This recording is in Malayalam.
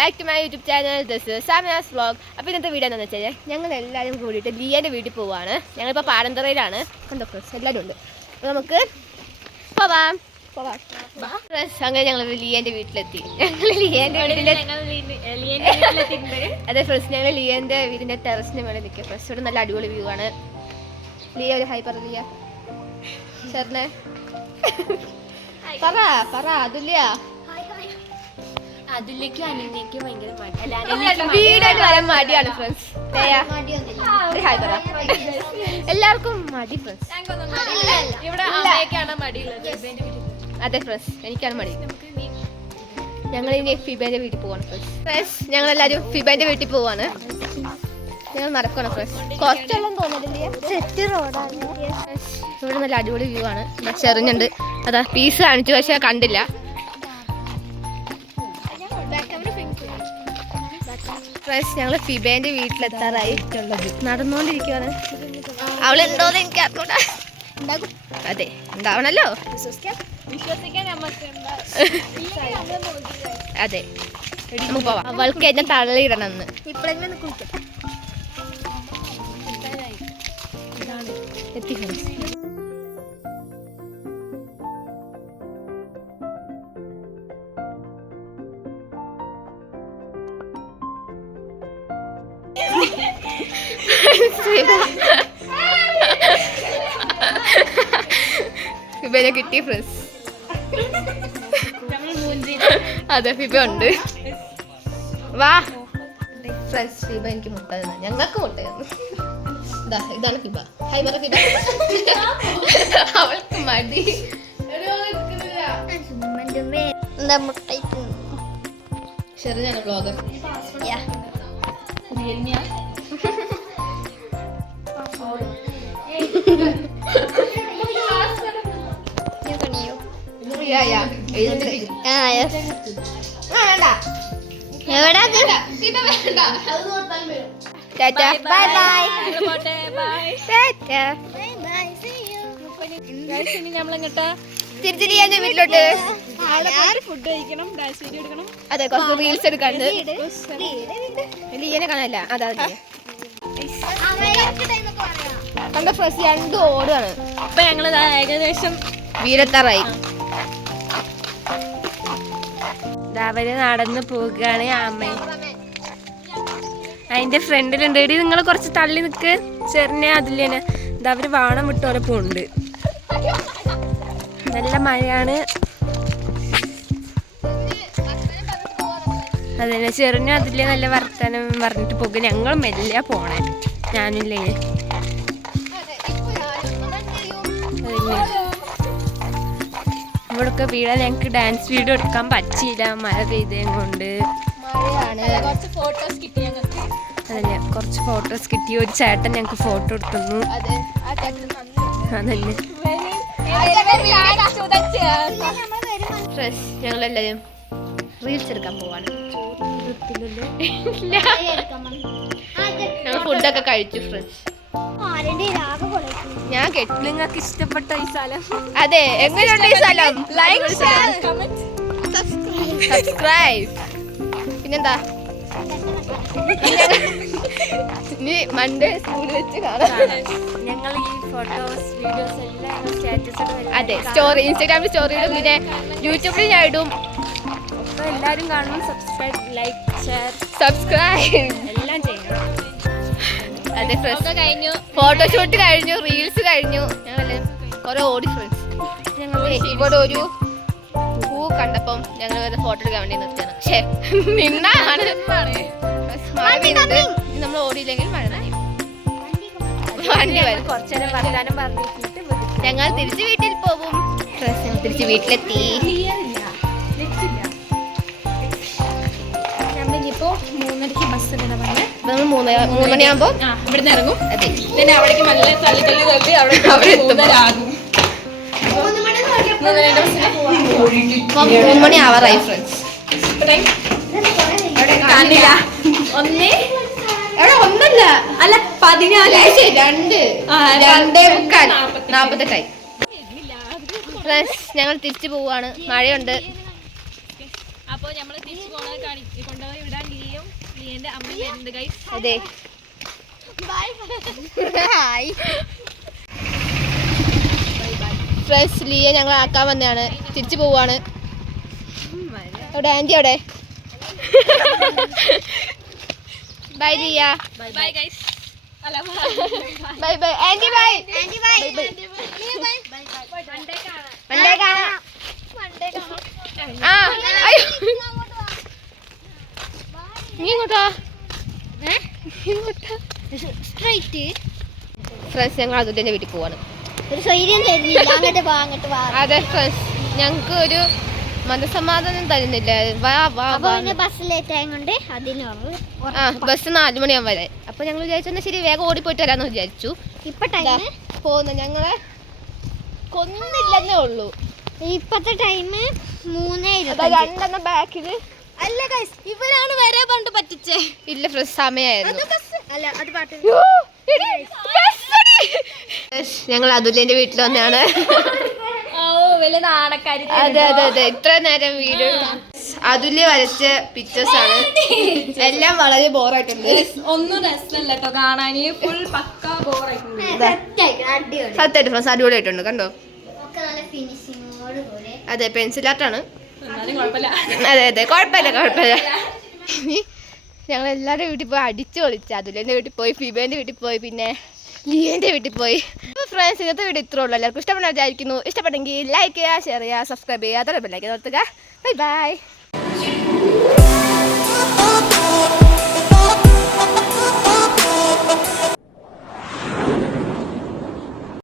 Back to my YouTube channel. This Samina's vlog അപ്പോൾ ഇന്നത്തെ വീഡിയോ എന്താണെന്ന് വെച്ചാൽ ഞങ്ങൾ എല്ലാവരും കൂടിയിട്ട് ലിയേന്റെ വീട്ടിൽ പോവാണ്. ഞങ്ങളിപ്പോൾ പാരമ്പറയിലാണ് കണ്ടോ ഫ്രണ്ട്സ്? എല്ലാവരും ഉണ്ട്. അപ്പോൾ നമുക്ക് പോവാം. പോവാം. Friends, അങ്ങനെ ഞങ്ങൾ ലിയേന്റെ വീട്ടിലെത്തി. ഞങ്ങൾ ലിയേന്റെ വീട്ടിലെത്തി അതെ ഫ്രണ്ട്സ് ഞങ്ങൾ ലിയേന്റെ വീടിന്റെ ടെറസിന്റെ മേളിൽ നിൽക്കുക. ഫ്രണ്ട്സ് ഇവിടെ നല്ല അടിപൊളി വ്യൂ ആണ്. ലിയ ഒരു ഹൈ പറ ലിയ. ചേർന്നേ പറ പറ അതുല്യ. അതിലേക്കും അനിലേക്കും ഭയങ്കര മടി. അല്ല വീടായിട്ട് വരാൻ മടിയാണ് ഫ്രണ്ട്സ് എല്ലാവർക്കും മടി ഫ്രണ്ട്സ് ഇവിടെ അമ്മയ്ക്കാണ് മടിയുള്ളത്. അതെ ഫ്രണ്ട്സ് എനിക്കാണ് മടി. ഞങ്ങൾ ഇനി ഫിബേന്റെ വീട്ടിൽ പോവാണ് ഫ്രണ്ട്സ് ഫ്രണ്ട്സ് ഞങ്ങൾ എല്ലാവരും ഫിബേന്റെ വീട്ടിൽ പോവാണ്. ഞങ്ങൾ നടക്കണം ഫ്രണ്ട്സ് കുറച്ചെല്ലാം തോന്നുന്നില്ല? സെറ്റ് റോഡാണ് ഇവിടെ നല്ല അടിപൊളി വ്യൂ ആണ്. പക്ഷെ ചെറിഞ്ഞുണ്ട്. അതാ പീസ് കാണിച്ചു പക്ഷെ കണ്ടില്ല. ഫ്രണ്ട്സ് ഞങ്ങൾ ഫിബേന്റെ വീട്ടിലെത്താറായി. നടന്നുകൊണ്ടിരിക്കുകയാണ് അവളെന്തോന്ന് എനിക്ക് അറിഞ്ഞൂടാ. അതെ ഉണ്ടാവണല്ലോ അതെ നമുക്ക് പോവാം. അവൾക്ക് എന്നെ തള്ളിയിടണം എത്തി ഫിബനെ കിട്ടി ഫ്രണ്ട്സ്. അതെ ഫിബ ഉണ്ട്. വാ. ഫ്രണ്ട്സ് ഫിബ എനിക്ക് മുട്ട തന്നു ഞങ്ങൾക്ക് മുട്ട തന്നു ഇതാ ഇതാണ് ഫിബ. ഹൈ പറ ഫിബ. അവൾക്ക് മടി. എന്താ മുട്ടയിട്ട് ചെറിയാണ് ബ്ലോഗർ യു വീട്ടിലോട്ട്. ഫുഡ് കഴിക്കണം? അതെ കുറച്ച് റീൽസ് എടുക്കാണ്ട്. ലീയനെ കാണാനല്ല. അതാ ലീയ. കണ്ട ഫ്രണ്ട്സ് രണ്ടും ഓടുകയാണ് അപ്പൊ ഞങ്ങൾ ഏകദേശം വീരത്താറായി അവർ നടന്ന് പോകുകയാണ് അമ്മ അതിന്റെ ഫ്രണ്ടിലുണ്ട്. എടി നിങ്ങൾ കുറച്ച് തള്ളി നിക്ക്. ചെറിയ അതില്ലേനെ ഇതാ അവർ വാണം വിട്ടോലെ പോണ്ട് നല്ല മഴയാണ്. അതന്നെ ചെറിയ അതിലെ നല്ല വർത്തമാനം പറഞ്ഞിട്ട് പോകുക ഞങ്ങൾ മെല്ലെ പോണേ. ഞാനില്ലേ. അതന്നെ. ഇവിടൊക്കെ വീടാൻ ഞങ്ങൾക്ക് ഡാൻസ് വീഡിയോ എടുക്കാൻ പറ്റിയില്ല. മഴ പെയ്തതും കൊണ്ട്. അതല്ലേ അതന്നെ കുറച്ച് ഫോട്ടോസ് കിട്ടി. ഒരു ചേട്ടൻ ഞങ്ങൾക്ക് ഫോട്ടോ എടുത്തുന്നു. അതല്ലേ. ഞങ്ങളെല്ലാവരും റീൽസ് എടുക്കാൻ പോവാണ്. ഞങ്ങൾ ഫുഡൊക്കെ കഴിച്ചു ഫ്രണ്ട്സ് ഞാൻ നിങ്ങൾക്ക് ഇഷ്ടപ്പെട്ട ഈ സ്ഥലം. അതെ എങ്ങനെയുണ്ട് ഈ സ്ഥലം? ലൈക്ക് സബ്സ്ക്രൈബ് പിന്നെന്താ? ഇനി മൺഡേ സ്കൂളിൽ വെച്ച് കാണാം. ഞങ്ങൾ ഈ ഫോട്ടോസ് വീഡിയോസ് എല്ലാം സ്റ്റാറ്റസ് അതെ സ്റ്റോറി ഇൻസ്റ്റാഗ്രാമിൽ സ്റ്റോറി ഇടും പിന്നെ യൂട്യൂബിൽ ഞാൻ ഇടും. അപ്പോൾ എല്ലാവരും കാണണം സബ്സ്ക്രൈബ് ലൈക്ക് ഷെയർ സബ്സ്ക്രൈബ് അതെ ഫ്രണ്ട്സ് കഴിഞ്ഞു. ഫോട്ടോഷൂട്ട് കഴിഞ്ഞു റീൽസ് കഴിഞ്ഞു. കുറെ ഓടി ഫ്രണ്ട്സ് ഇവിടെ ഒരു പൂ കണ്ടപ്പം ഞങ്ങൾ ഫോട്ടോ എടുക്കാൻ വേണ്ടി നിർത്തിയാണ് പക്ഷേ നിന്നാണ്. നമ്മൾ ഓടിയില്ലെങ്കിൽ മഴ വണ്ടി വരും. ഞങ്ങൾ തിരിച്ചു വീട്ടിൽ പോകും തിരിച്ച് വീട്ടിലെത്തി. മൂന്നരക്ക് ബസ് നമ്മൾ മൂന്ന് മൂന്ന് മണിയാകുമ്പോൾ ആ ഇവിടുന്ന് ഇറങ്ങും. അതെ. പിന്നെ അവിടേക്ക് നല്ല തള്ളി തള്ളി തള്ളി അവിടെ അവിടെ എത്തുമ്പോഴാകും മൂന്ന് മണി ആവാറായി ഫ്രണ്ട്സ് ഒന്നേ? ഒന്നല്ല. അല്ല പതിനാല്. രണ്ട്. രണ്ടേ മുക്കാൽ. നാപ്പത്തെട്ടായി. ഞങ്ങൾ തിരിച്ചു പോവാണ്. മഴയുണ്ട്. അപ്പൊ നമ്മൾ തിരിച്ചു പോണത് കാണി കൊണ്ടുപോയി വിടാൻ വരുന്നുണ്ട് ഗൈസ് അതെ. ഹായ് ഫ്രണ്ട്സ് ലിയ ഞങ്ങൾ ആക്കാൻ വന്നതാണ്. തിരിച്ചു പോവാണ്. അവിടെ ആന്റി അവിടെ? Bye Liya. Bye guys bye bye aunty bye bye bye. Monday കാണാം. ആ അയ്യോ. സ്ട്രൈറ്റ് ഫ്രണ്ട്സ് ഞങ്ങൾ അതുലിന്റെ വീട്ടിൽ പോവാണ്. ഒരു സ്വൈര്യം തരുന്നില്ല. അങ്ങോട്ട് വാ അങ്ങോട്ട് വാ. അതെ ഫ്രണ്ട്സ് ഞങ്ങൾക്ക് ഒരു മനസമാധാനം തരുന്നില്ല. വാ വാ വാ. ബസ് ലേറ്റ് ആയതുകൊണ്ട് അതിന് ആ ബസ് നാല് മണിയാവും വരെ അപ്പൊ ഞങ്ങൾ ശരി വേഗം ഓടിപ്പോയിട്ട് വരാന്ന് വിചാരിച്ചു. ഇപ്പൊ ടൈം പോന്ന്. ഞങ്ങളെ കൊന്നില്ലെന്നേ ഉള്ളൂ. ഇപ്പത്തെ ടൈം മൂന്നേ രണ്ടെണ്ണം ബാക്കിൽ അല്ല ഗൈസ് ഇവരാണ് പണ്ട് പറ്റിച്ചേ? ഇല്ല ഫ്രണ്ട്സ് സമയമായിരുന്നു അല്ല അത് പാട്ട്. ഞങ്ങൾ അതുലിന്റെ വീട്ടിൽ വന്നാണ്. ഓ വലിയ നാണക്കാരി അതെ അതെ അതെ. ഇത്ര നേരം വീട് അതുല്യ വരച്ച പിക്ചേഴ്സ് ആണ്. എല്ലാം വളരെ ബോറായിട്ടുണ്ട്. ഒന്നും രസമല്ല കേട്ടോ കാണാൻ. ഫുൾ പക്ക ബോറായിട്ടുണ്ട്. അടിപൊളി. സത്യമായിട്ട് ഫ്രണ്ട്സ് അടിപൊളിയായിട്ടുണ്ട് കണ്ടോ? ഒക്കെ നല്ല ഫിനിഷിങ്ങോട് കൂടെ അതെ പെൻസിൽ ആർട്ടാണ് അതെ അതെ കുഴപ്പമില്ല കുഴപ്പമില്ല. ഞങ്ങൾ എല്ലാവരുടെ വീട്ടിൽ പോയി അടിച്ചു പൊളിച്ചു അതുലേന്റെ വീട്ടിൽ പോയി ഫിബേന്റെ വീട്ടിൽ പോയി പിന്നെ ലിയേന്റെ വീട്ടിൽ പോയി. അപ്പോൾ ഫ്രണ്ട്സ് ഇന്നത്തെ വീഡിയോ ഇത്രേ ഉള്ളൂ. എല്ലാവർക്കും ഇഷ്ടപ്പെടാൻ വിചാരിക്കുന്നു. ഇഷ്ടപ്പെട്ടെങ്കിൽ ലൈക്ക് ചെയ്യുക ഷെയർ ചെയ്യുക സബ്സ്ക്രൈബ് ചെയ്യുക. അതോടൊപ്പം ലൈക്ക് നിർത്തുക. Bye bye